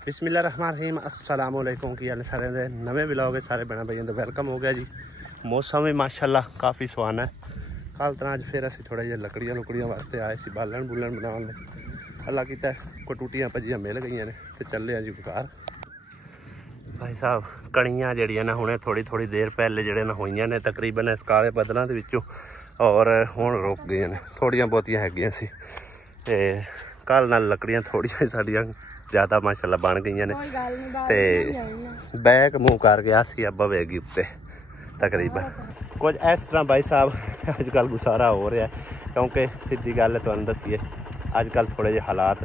बिस्मिल्लाहिर्रहमानिर्रहीम अस्सलाम वालेकुम की हाल सारे दे नवे व्लॉग है सारे भैन भाइयों का वेलकम हो गया जी। मौसम भी माशाल्लाह काफ़ी सुहाना है। कल तरह अज फिर असी थोड़ा जिहा लकड़ियां वास्ते आए सी बालन बुलन बनाने अल्लाह कीता कोई टूटियां भजियां मिल गई ने तो चले जी घर। भाई साहब कणियां जड़ियां ने हुणे थोड़ी थोड़ी देर पहले जड़े ना होईयां ने तकरीबन इस काले बदलों के विचों और हुण रुक गई ने थोड़ियां बहुतियां हैगियां सी ते कल नाल लकड़ियां थोड़ियां साडियां ज़्यादा माशाल्लाह बन गई ने ते बैग मुँह कर गया सी अब बवेगी उत्ते तकरीबन कुछ इस तरह। भाई साहब अजकल गुजारा हो रहा है क्योंकि सीधी गल तुहानूं दसीए अजकल थोड़े जे हालात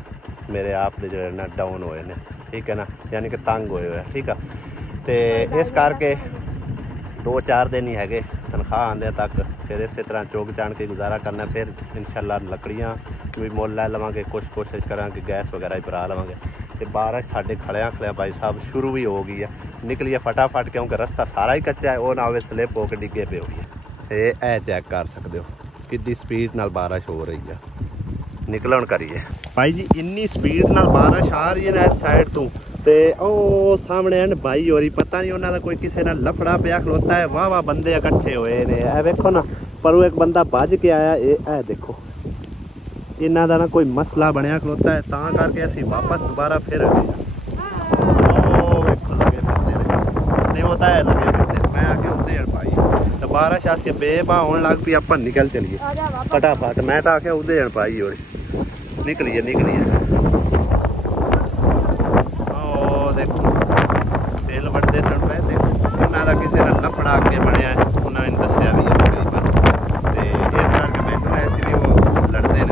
मेरे आप दे जो ना डाउन होए ने, ठीक है ना, यानी कि तंग होए हुए, ठीक है। तो इस करके 2-4 दिन ही है तनख्वाह आंदे तक फिर इस तरह चौक चाण के गुजारा करना। फिर इंशाल्लाह लकड़ियाँ भी मुल लै लवांगे, कुछ कोशिश करांगे गैस वगैरह ही भरा लवांगे। तो बारिश साढ़े खड़िया भाई साहब शुरू भी हो गई है, निकलिए फटाफट क्योंकि रास्ता सारा ही कच्चा है, वो ना हो स्लिप होकर डिगे पे हुई है। ये चेक कर सकते हो कि स्पीड नाल बारिश हो रही है। निकलन करिए भाई जी, इन्नी स्पीड नाल बारिश आ रही है ना इस साइड तो ओ सामने है भाई और पता नहीं उन्होंने कोई किसी ना लफड़ा पिया खलोता है। वाह वाह बंदे इकट्ठे हुए ने, ए देखो ना, पर वो एक बंदा भज के आया। ए देखो इन्हों का ना कोई मसला बनया खलोता है, ता करके असी वापस दोबारा फिर गए। लगे फिरते नहीं होता है, लगे फिरते मैं आके उठते भाई तो बारिश आसी बेबा होने लग पी, आप निकल चलिए फटाफट। मैं तो आख्या उदे भाई और निकलिए निकलिए। देखो तेल बढ़ते सन पे, देखो इन्हों का किसी ने लफड़ा अगे बनया उन्होंने दसिया भी है तकरीबन। तो इस करके मैनू ऐसे भी वो लड़ते हैं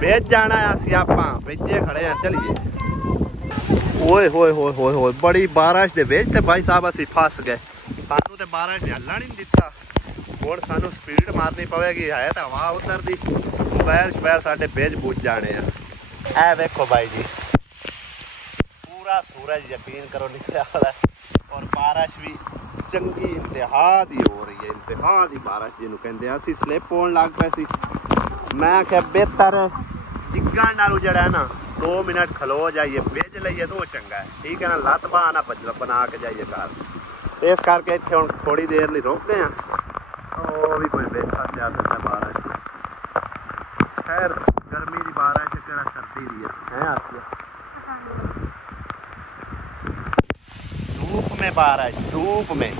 बेच जाना है असी आप बेचे खड़े हैं। चलिए ओए होए होए होए होए बड़ी बारिश के बेच भाई साहब असी फस गए। सानू तो बारिश ने हल्ला नहीं दिता, हुण सानू स्पीड मारनी पवेगी। है तो हवा उधर दी, मोबाइल शबैल साडे बेच बुझ जाने। ए देखो भाई जी पूरा सूरज यकीन करो निकला वाला है और बारिश भी चंगी इंतहा दी हो रही है। इंतहा दी बारिश जिन्हों कहते हैं। असी स्लिप होने लग पे सी, मैं क्या बेहतर डिग्गण नालों जड़ा ना 2 मिनट खलो जाइए भेज लीए तो चंगा है, ठीक है ना। लत्त बांह ना बना के जाइए घर। इस करके इतने हम थोड़ी देर नहीं रुक गए हैं। वो भी कोई बेहतर जा सकता बारिश। खैर गर्मी की बारिश केड़ा सर्दी दी है आपकी धूप में बारिश, धूप में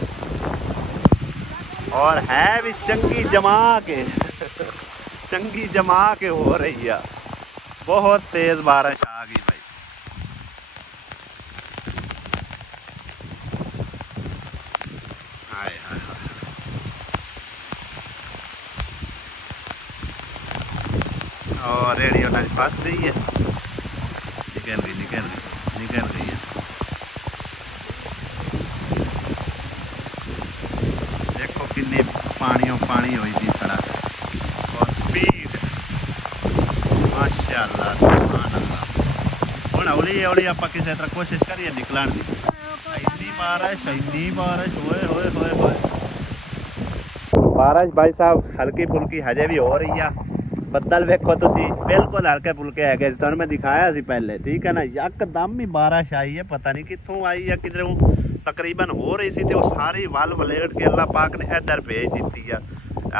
और है भी चंगी जमा के चंगी जमा के हो रही है। बहुत तेज बारिश आ गई भाई। हाय हाय हाय और रेडियो ना फंस रही है, निकल गई निकल गई निकल गई है। देखो कितनी पानियों पानी हुई थी सड़क और स्पीड माशाअल्लाह सुभान अल्लाह। हुण हौली हौली आप किसी तरह कोशिश करिए निकलन की। इन्नी बारिश होए होए होए होए बारिश भाई साहब हल्की फुल्की हजे भी हो रही है। बदल वेखो तुसी बिल्कुल हल्के फुल्के है, तुहानूं मैं दिखाया सी पहले, ठीक है ना। यकदम ही बारिश आई है, पता नहीं कितों आई है, किधरों तकरीबन हो रही सी तो सारी वल वलेट के अल्लाह पाक ने इधर भेज दी है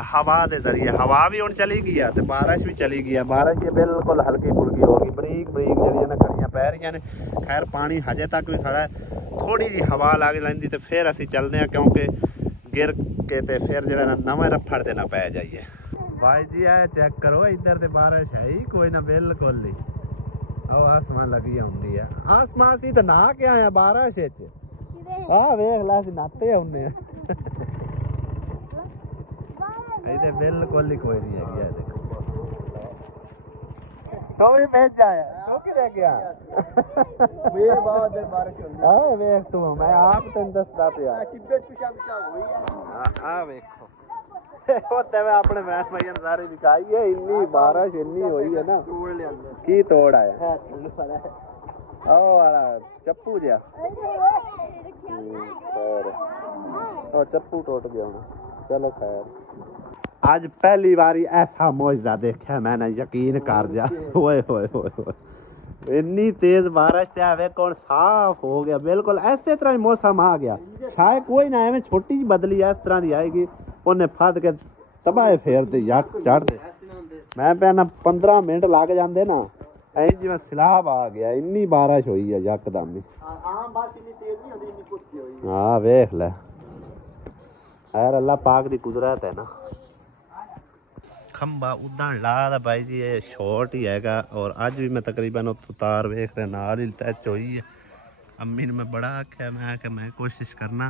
हवा के जरिए। हवा भी हुण चली गई है तो बारिश भी चली गई है। बारिश ये बिल्कुल हल्की फुल्की हो गई, बरीक बरीक जड़ियां ना खड़ियां पै रही ने। खैर पानी हजे तक भी खड़ा है, थोड़ी जी हवा लग लैंदी तो फिर असी चलने हैं क्योंकि गिर के ते फिर जो नवे रफड़ से ना पै जाइए। भाई जी है चेक करो इधर तो बारिश है ही कोई ना, बिल्कुल नहीं। ओ आसमान लगी होंगी है, आसमान सी तो नहा के आया बारिश वेख ला नाते होने बिल्कुल ही कोई नहीं है। देखो तो भी भेज जाए तो कि रह गया वेख तू मैं आप तेन दसदा पिया वेखो अपने बहन भाई सारे दिखाई है। इन्नी बारिश इन्नी हुई है ना की तोड़ आया चप्पू जहा चप्पू टूट गया। चलो खैर आज पहली बारी ऐसा मौजदा देखा मैंने, यकीन कर जा। ओए होए होए होए इन्नी तेज बारिश ते आवे कौन साफ हो गया बिल्कुल ऐसे तरह ही मौसम आ गया शायद कोई ना एवं छोटी जी बदली इस तरह की आएगी उन्हें फद के तबाहे फेरते यक चढ़ते मैं कहना 15 मिनट लग जाते ना ऐ जिवें सैलाब आ गया इन्नी बारिश हुई है यकदम ही हाँ वेख लै यार अल्लाह पाक दी कुदरत है ना खंबा उदण ला भाई जी ये शॉर्ट ही हैगा और अज भी मैं तकरीबन उत्थों तार वेख रहा नाल ही टच हुई है अम्मी ने मैं बड़ा आख्या मैं कोशिश करना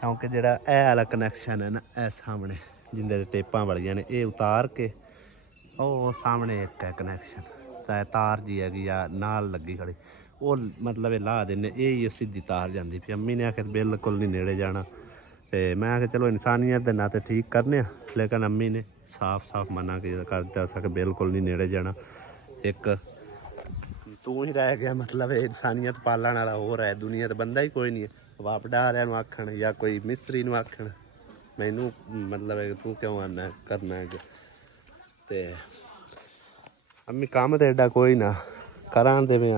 क्योंकि जेड़ा ए वाला कनैक्शन है ना ए सामने जिंदे टेपां वालियां ने ये उतार के ओ सामने एक है कनैक्शन तार जी हैगी या नाल लगी खड़ी वो मतलब ला देने ये सीधी तार जाती पी अम्मी ने आखिर बिल्कुल नहीं नेड़े जाना तो मैं आखिर चलो इंसानियत के नाते ठीक करने लेकिन अम्मी ने साफ साफ मना कर दिया सके बिल्कुल नहीं नेड़े जाना एक तू ही रह गया मतलब इंसानियत पालन वाला हो रहा है दुनिया तो बंदा ही कोई नहीं है वापडा वाले आखण या कोई मिस्त्री आखण मैनू मतलब तू क्यों आना करना है ते अम्मी काम तो एडा कोई ना करा देवे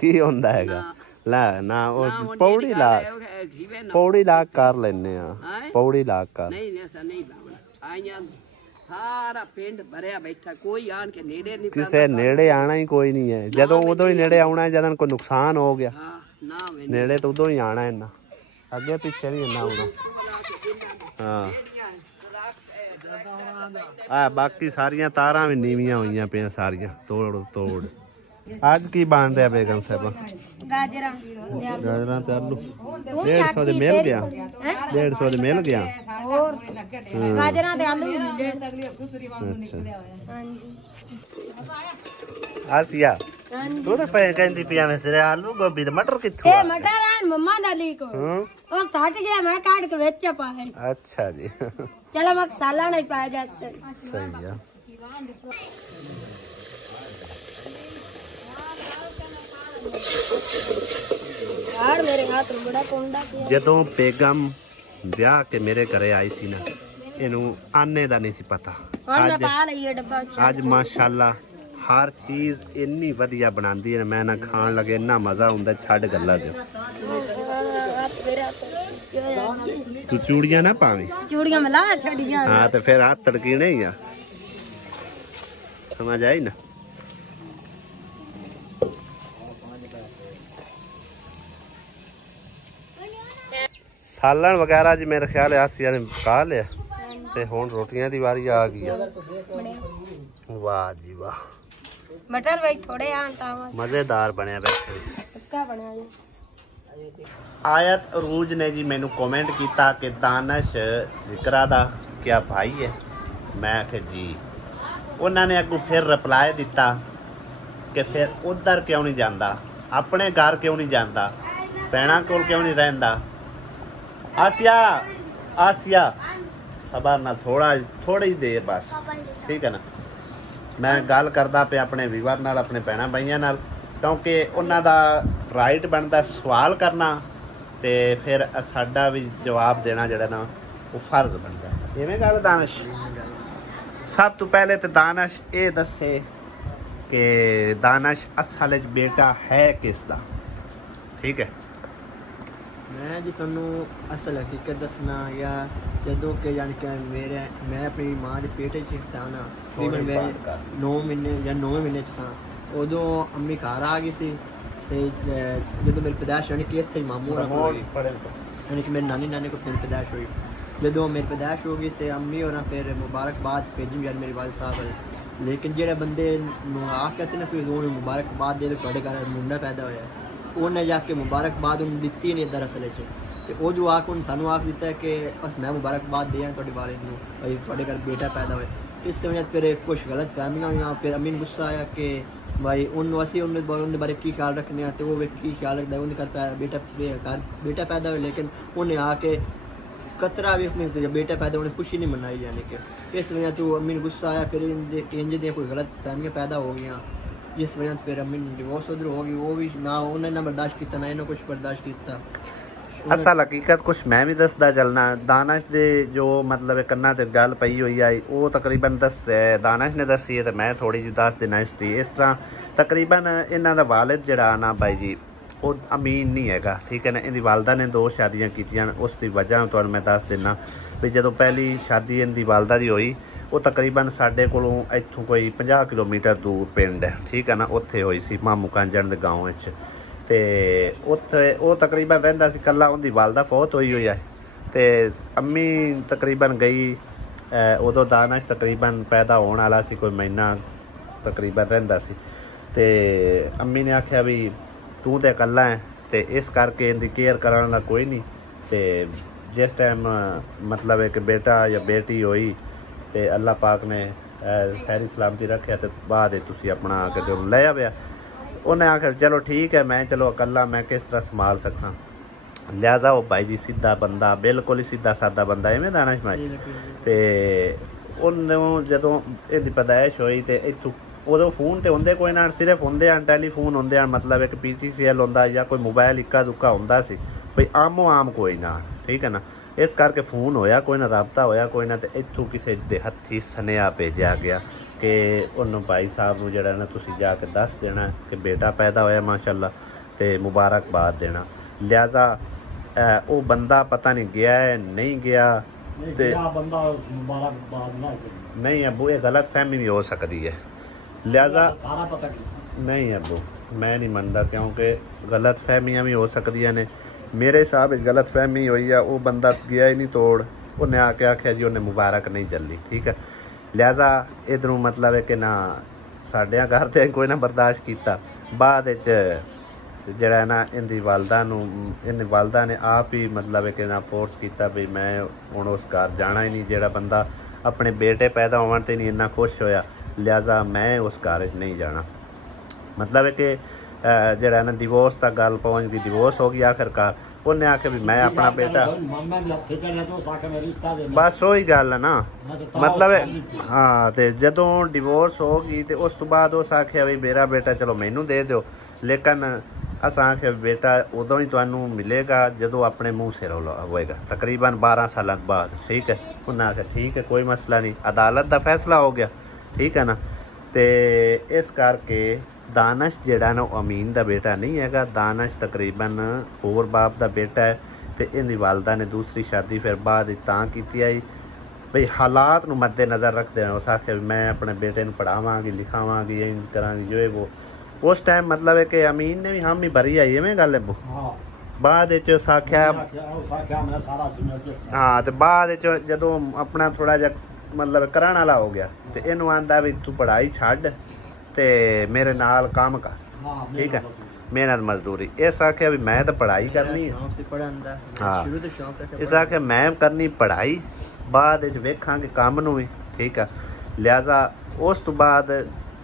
की होंदा हैगा ला ना पौड़ी लाग कर लेने पौड़ी लाग कर सारा पिंड भरिया बैठा कोई आन के नेड़े नहीं किसे नेड़े आना ही कोई नहीं है जदों उदों ही नेड़े आना है जदों कोई नुकसान हो गया नेड़े तो उदों ही आना है ना अगे पीछे नहीं इन्ना होना हाँ बाकी सारिया तारा भी नीवियां हुई पे सारिया तोड़ आज की बन रहा बेगम साहब गाजरा ते आलू 150 दे मिल गया 150 दे मिल गया गाजरा ते आलू आसिया तू तो पे कहंदी पिया में सिरे आलू गोभी ते मटर किथों ए मटर आन मम्मा डाली को ओ सट गया मैं काट के वेच पाए अच्छा जी चलो मसाला नहीं पाया जा सही है यार मेरे हाथ में बड़ा कोंडा किया जदों बेगम ब्याह के मेरे घरे आई थी ना इनू आने दा नहीं सी पता आज माशाल्लाह हर चीज इन्नी वधिया बनांदी है मैं ना खान लगे इन्ना मजा आंदा छड़ गल्ला दे तू चूड़ियां ना पावी चूड़ियां मिला छड़ियां हां तो फिर हाथ तड़कीने ही आ समझ आई ना सालन वगैरह जी मेरे ख्याल आसिया ने पका लिया ते हुण रोटियां दी वारी आ गई वाह जी वाह मटर भाई थोड़े आटा मजेदार बनया वैसे पक्का बनया आयत अरूज ने जी मैनू कमेंट किया कि दानिश जिक्रा दा क्या भाई है मैं आखे जी उन्होंने अगू फिर रिप्लाई दिता कि फिर उधर क्यों नहीं जाता अपने घर क्यों नहीं जाता भैणा कोल क्यों नहीं रहिंदा आसिया आसिया सबर ना थोड़ी देर बस ठीक है ना मैं गल करदा पे अपने वीवर नाल अपने भैणा भाइयां नाल क्योंकि उन्हां दा राइट बनदा सवाल करना ते फिर साडा भी जवाब देना जिहड़ा ना वो फर्ज बनदा इवें गल दानिश सब तो पहले तो दानिश ये दसे कि दानिश असल च बेटा है किसदा ठीक है मैं जी तुहानू असल हकीकत दसना या जदों के जान के मैं अपनी माँ के पेट च सा ना तकरीबन मैं 9 महीने या 9 महीने सा उदों अम्मी घर आ गई सी ते जदों मेरी पैदाइश यानी कि इत्थे मामू यानी कि मेरी नानी को मेरी पैदाइश हुई जदों मेरी पैदाइश हो गई तो अम्मी और फिर मुबारकबाद भेजी यार मेरे वालिद साहब लेकिन जेह्ड़े बंदे आख्या सी ना फिर उन्होंने मुबारकबाद दे तुहाडे घर मुंडा पैदा होया उन्हें जाके मुबारकबाद उन्हें दिती नहीं दरअसल तो वो जो आख सानू आख दिता है कि बस मैं मुबारकबाद दिया थोड़े वालिद नूं भाई थोड़े घर बेटा पैदा होए इस वजह फिर कुछ गलत फहमियां हुई फिर अम्मी गुस्सा आया कि भाई उन्होंने असी उन्हें बारे की ख्याल रखने तो वो की ख्याल रखता है उन्हें घर बेटा पैदा हुए लेकिन उन्हें आके कतरा भी अपने बेटा पैदा होने खुशी नहीं मनाई यानी कि इस वजह तो अम्मी गुस्सा आया फिर इंज दियां कोई गलत फहमियां पैदा हो गई जिस वजह से फिर अम्मी डिवोर्स उधर हो गई वो भी ना उन्हें ना बर्दाश्त किया ना इन्हें कुछ बर्दाश्त किया असल हकीकत कुछ मैं भी दसदा चलना। दानिश दे जो मतलब कन्ना ते गल पई हुई आई वो तकरीबन दानिश ने दसी है तो मैं थोड़ी जी दस देना हिस्ट्री। इस तरह तकरीबन इन्हां दा वालिद जिहड़ा ना बाई जी वो अमीन नहीं हैगा, ठीक है ना। इहदी वालदा ने 2 शादियां कीतियां, उसकी वजह तुहानूं मैं दस दिना भी जदों पहली शादी इहदी वालदा दी होई वो तकरीबन साडे कोलों इत्थों कोई 50 किलोमीटर दूर पिंड है, ठीक है ना। उत्थे होई सी मामू कांजण दे गाँव विच ते उत्थे वो तकरीबन रहिंदा सी कल्ला। उहदी वालदा फौत होई है ते अम्मी तकरीबन गई उदों दानिश तकरीबन पैदा होने वाला सी, कोई महीना तकरीबन रहिंदा सी ते अम्मी ने आख्या भी तू तो कल्ला है तो इस करके इनकी केयर करने वाला कोई नहीं। तो जिस टाइम मतलब एक बेटा या बेटी हुई तो अल्लाह पाक ने खैरी सलामती रखा तो बाद तुसी अपना जो ले आया। उन्हें आखिर चलो ठीक है, मैं चलो अकला मैं किस तरह संभाल सकता। लिहाजा वो भाई जी सीधा बंदा, बिल्कुल ही सीधा सादा बंदा इवें दानिश भाई। तो उन्होंने जदों इहदी पैदाइश हुई तो इत्थों उदों फोन तो होंदे कोई ना, सिर्फ होंदे टैलीफोन होंदे मतलब एक PTCL होंदा या कोई मोबाइल इक्का दुक्का होंदा सी भाई, आमो आम कोई ना, ठीक है ना। इस करके फोन होया कोई ना, राबता होया कोई ना, तो इत्थों किसी दे हत्थी सनेहा भेजा गया कि उन्होंने भाई साहब नूं जिहड़ा ना तुसीं जाके दस देना कि बेटा पैदा होया माशाअल्लाह ते मुबारकबाद देना। लिहाजा वो बंदा पता नहीं गया है नहीं गया ते नहीं अबू ये गलत फहमी भी हो सकती है। लिहाजा नहीं अबू मैं नहीं मनता क्योंकि गलत फहमियाँ भी हो सकदियां ने। मेरे हिसाब से गलत फहमी हुई है, वो बंदा गया ही नहीं तोड़, उन्हें आके आख्या जी उन्हें मुबारक नहीं चली, ठीक है। लिहाजा इधरों मतलब है कि ना साढ़े घर ते कोई ना बर्दाश्त किया। बाद जड़ा ना इनकी वालदा ने आप ही मतलब है कि ना फोर्स किया भी मैं हुण उस घर जाना ही नहीं। जिहड़ा बंदा अपने बेटे पैदा होने ते नहीं इन्ना खुश होया, लिहाजा मैं उस घर नहीं जाना। मतलब है कि जड़ा ना डिवोर्स तक गल पहुँच गई, डिवोर्स हो गई आखिरकार। उन्हें आखे भी मैं अपना बेटा बस वही गल है ना, मतलब हाँ। तो जदों डिवोर्स हो गई तो उस तो बाद उस आख्या भी मेरा बेटा चलो मैनू दे दो, लेकिन असां आख्या बेटा उदों ही तुहानू मिलेगा जदों अपने मुँह सिर होएगा, तकरीबन 12 साल बाद, ठीक है। उन्हें आख्या ठीक है कोई मसला नहीं, अदालत का फैसला हो गया, ठीक है ना। तो इस करके दानिश जिहड़ा ना अमीन दा बेटा नहीं हैगा, दानिश तकरीबन होर बाप दा बेटा है। तो इहदी वालदा ने दूसरी शादी फिर बाद तां कीती आई भाई हालात नूं मद्देनज़र रखदे। उस आखे मैं अपने बेटे नूं पढ़ावांगी लिखावांगी इंज करांगी जो है वो। उस टाइम मतलब है कि अमीन ने भी हम ही भरी आई इवें गल है। बाद आख्या हाँ, तो बाद जदों अपना थोड़ा जा मतलब कराने वाला हो गया तो इनू आंदा भी तू पढ़ाई छड्ड ते मेरे नाल काम कर, ठीक है, मेहनत मजदूरी। इस आख्या भी मैं तो पढ़ाई करनी है, हाँ इस आख्या मैं करनी पढ़ाई, बाद वेखांगे काम नूं भी, ठीक है। लिहाजा उस तो बाद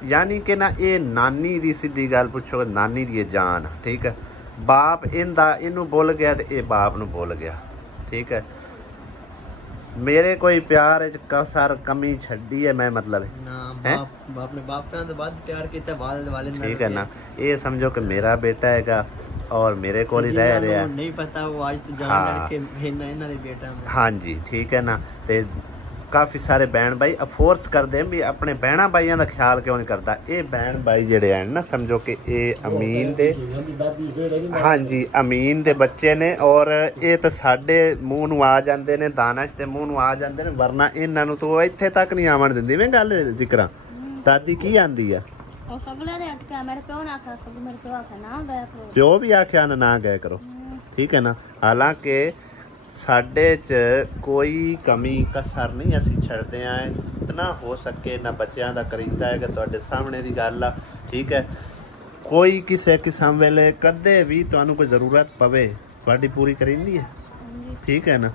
यानी कि ना ये नानी दी सीधी गल पुछो, नानी दी जान, ठीक है। बाप इनू भुल गया तो ये बाप नूं भुल गया, ठीक है। मेरे कोई प्यार कसर कमी छड़ी है मैं मतलब है बाप ने बाप के बाद प्यार किया वाले ठीक है ना। ये समझो कि मेरा बेटा हैगा और मेरे को ही रह रहा है, नहीं पता वो आज तो जान लड़के बेटा। हाँ जी ठीक है ना। ते काफ़ी सारे बहन भाई अफोर्स करते भी अपने बहना भाइयों का ख्याल क्यों नहीं करता। ये बहन भाई जेडे हैं ना समझो कि ये अमीन दे, हाँ जी अमीन दे बच्चे ने और ये तो साडे मूँह नूं आ जाते ने, दानिश के मूँह नूं आ जाते ने, वरना इन्हों तो इत्थे तक नहीं आवन दिंदी। मैं गल जिक्र दादी की आंदी है प्यो भी आख्या ना गए करो, ठीक है ना। हालांकि साडे च कोई कमी कसर नहीं असी छड़ते हैं, जितना हो सके ना बच्चों का करीदा है कि तुहाडे सामने की गल आ, ठीक है। कोई किसी किस्म वेले कदे भी तुहानू कोई जरूरत पवे तुहाडी पूरी करींदी है, ठीक है ना।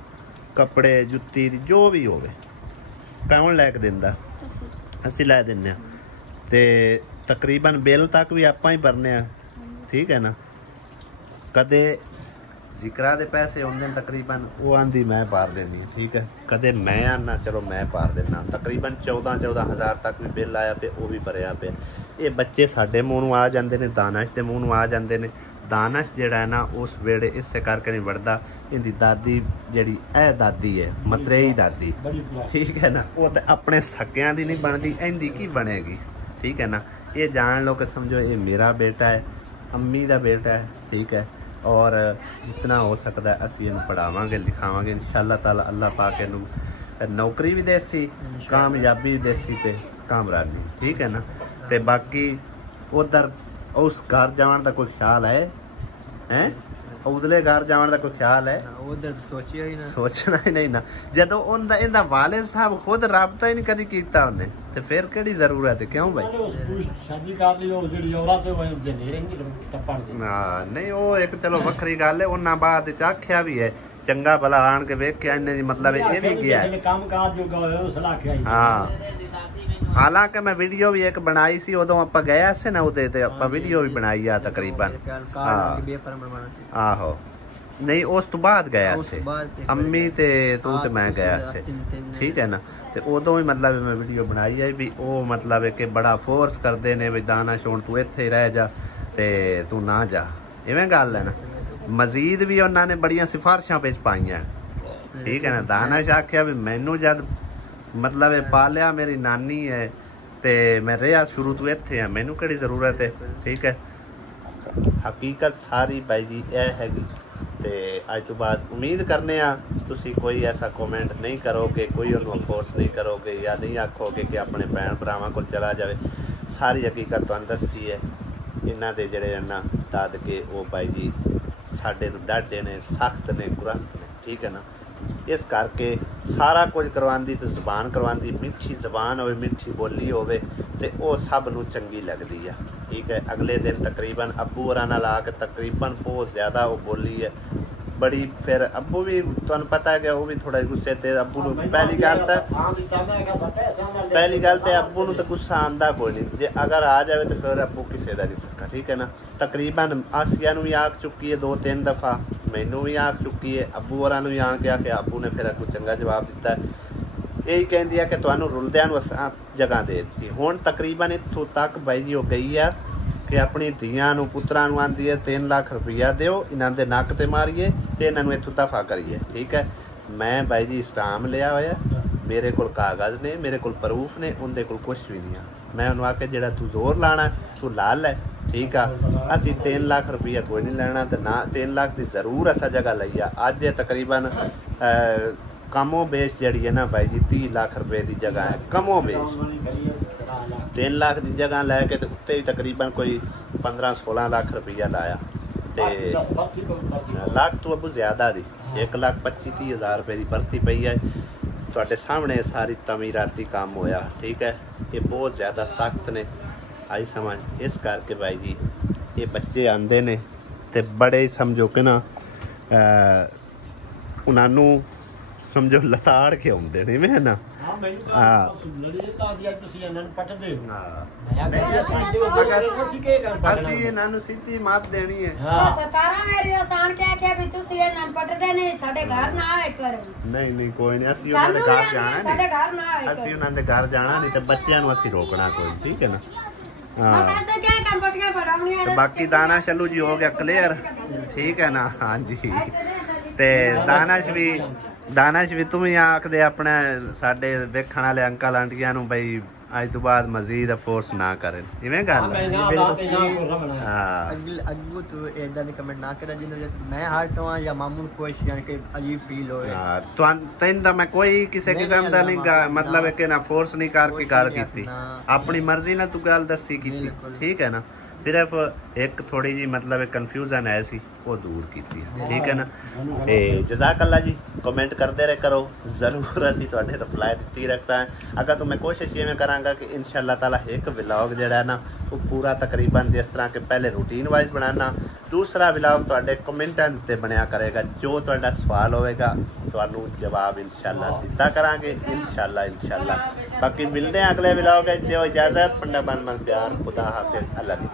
कपड़े जुत्ती दी जो भी होवे कौन लैके दिंदा, असी लै दिन्ने ते तकरीबन बिल तक भी आपां ही भरने, ठीक है ना। कदे जिक्रा दे पैसे होंगे तकरीबन वो आंदी मैं पार देनी, ठीक है। कदे मैं आना चलो मैं पार देना, तकरीबन 14-14 हज़ार तक भी बिल आया पे वो भी भरिया पे। ये बच्चे साडे मूँह नूं आ जाते हैं, दानिश के मूँह नूं आ जाते हैं। दानश जेड़ा है ना उस वेड़े इसे करके नहीं बढ़ता। इनकी दादी जेड़ी ए दादी है मतरेई दादी, ठीक है ना, वो तो अपने सकियां दी नहीं बनती, इनकी की बनेगी, ठीक है ना। ये जान लो कि समझो ये मेरा बेटा है, अम्मी का बेटा है, ठीक है। और जितना हो सकता है असी इन पढ़ावांगे लिखावांगे इंशाअल्लाह ताला। अल्लाह पाक इनू नौकरी भी देसी, कामयाबी भी देसी ते कामरानी, ठीक है ना। ते बाकी उधर उस घर जाने का कोई ख्याल है? हैं उधले घर जाने का कोई ख्याल है? उधर सोचिया ही ना, सोचना ही नहीं ना। जदों उनदा इंदा वालिद साहब खुद राबता ही नहीं कदी कीता उन्हें, ते फिर केड़ी जरूरत है? क्यों भाई? शादी कर ली ओ जेडी औरत है वो टप्पण दी। हां नहीं वो एक चलो वखरी गल है। उन्हां बाद च आख्या भी है चंगा भला आन के वेख्या इन्ने दी मतलब ये भी किया है काम काज जो गए उस लाख्या ही। हां हालांकि मैं वीडियो भी एक बनाई सी उदों आप गया से ना उदे ते आप वीडियो भी बनाई आ तकरीबन। आहो नहीं उस तो बाद गया से अम्मी ते तू ते मैं गया से, ठीक है ना। ते उदों भी मतलब मैं वीडियो बनाई है भी वो मतलब है कि बड़ा फोर्स करते ने भी दानश हुण तू इत्थे रह जा ते तू ना जा, इवें गल है ना। मजीद भी उन्होंने बड़िया सिफारिशां पेश पाइयां, ठीक है ना। दानश आख्या भी मैनू जद मतलब पालिया मेरी नानी है ते मैं रहा शुरू तो इत्थे है, मैनू केड़ी जरूरत है, ठीक है। हकीकत सारी भाई जी यह हैगी। ते अज तो बाद उम्मीद करने तुसी कोई ऐसा कमेंट नहीं करोगे, कोई उन्होंने फोर्स नहीं करोगे या नहीं आखोगे कि अपने भैन भरावां कोल चला जाए। सारी हकीकत तुहानूं दसी है। इन्हां दे जिहड़े ना दादके वो भाई जी साडे तो डाढे ने, सख्त ने, कुरंत ने, ठीक है ना। इस करके सारा कुछ करवांदी तो जबान करवांदी, मिठी जबान हो, मिठी बोली होवे ते वो सब नूं चंगी लगदी है, ठीक है। अगले दिन तकरीबन अब्बू होरां नाल आ के तकरीबन बहुत ज़्यादा वो बोली है बड़ी। फिर अब्बू भी तुहानूं पता है कि वो भी थोड़ा गुस्से ते अब्बू नूं पहली गल ते अब्बू नूं तो गुस्सा आंदा कोई नहीं, जे अगर आ जाए तो फिर अब्बू किसी का नहीं सकता, ठीक है ना। तकरीबन आसिया नूं भी आख चुकी है 2-3 दफ़ा, मैनू भी आख चुकी है, अब्बू होरां नूं भी आके आखिया, अब्बू ने फिर अगू चंगा जवाब दिता है। यही कहती है कि तुहानूं रुलदियां नूं असां जगह दे दी। हुण तकरीबन इत्थों तक बाई जी वो गई है कि अपनी धीआं नूं पुत्रां नूं आंदी है 3 लाख रुपया दिओ, इन्हां दे नक ते मारिए ते इन्हां नूं इत्थों दफा करिए, ठीक है। मैं बाई जी स्टाम लिया होया, मेरे कोल कागज़ ने, मेरे कोल प्रूफ ने, उनके कोल कुछ भी नहीं है। मैं उन्होंने आख्या जेड़ा तू जोर लाना तू ला लै, ठीक है। असी 3 लाख रुपया कोई नहीं लेना ते ना 3 लाख की जरूर असा जगह लई आ। अज तकरीबन कमो बेश जड़ी है ना भाई जी 30 लाख रुपए की जगह है, कमो बेश 3 लाख की जगह लैके तो उत्ते तकरीबन कोई 15-16 लाख रुपया लाया ते लाख तो अबू ज्यादा दी 1,25,30,000 रुपए की भर्ती पई है। तुहाडे सामने सारी तमीराती काम होया, ठीक है। ये बहुत ज़्यादा सख्त ने आई समझ। इस करके भाई जी ये बच्चे आंदे ने ते बड़े समझो कि ना उन्होंने समझो लताड़ के आउंदे ने में ना। सीधी मात देनी है। नहीं कोई नहीं, असी उन्होंने घर जाना नहीं, असी उन्होंने घर जाना नहीं तो बच्चों को असी रोकना कोई, ठीक है ना। हाँ बाकी दाना चलू जी हो गया क्लियर, ठीक है ना। हाँ जी ते दानश भी तुम ही आख दे अपने साडे वेखण वाले अंकल आंटियां नूं बई अज तो बाद मजीद फोर्स ना करें, इवें गल। अगू तू इदां दी कमेंट ना करे जिन्होंने मैं हट होवां या मामू कोई यानी कि अजीब फील होए। हां तैन दा मैं कोई किसी किस्म दा नहीं मतलब है कि ना फोर्स नहीं करके गल कीती, अपनी मर्जी नाल तू गल दसी कीती, ठीक है ना। सिर्फ एक थोड़ी जी मतलब कन्फ्यूजन है सी वो दूर की, ठीक है ना। ते जज़ाकल्ला जी कमेंट करते रहे करो, जरूर असी तुहाडे रिप्लाई दित्ती रखता है। अगर तो मैं कोशिश ये करांगा कि इंशाअल्लाह ताला एक व्लॉग जिहड़ा है ना वो पूरा तकरीबन जिस तरह के पहले रूटीन वाइज बनाना, दूसरा व्लॉग तुहाडे कमेंटां उत्ते बनया करेगा। जो तुहाडा सवाल होएगा तुहानूं जवाब इंशाअल्लाह दिता करांगे, इंशाअल्लाह। बाकी मिलते हैं अगले व्लॉग। दिओ इजाजत, पंडा बन प्यार, खुदा हाफिज़, अल्लाह की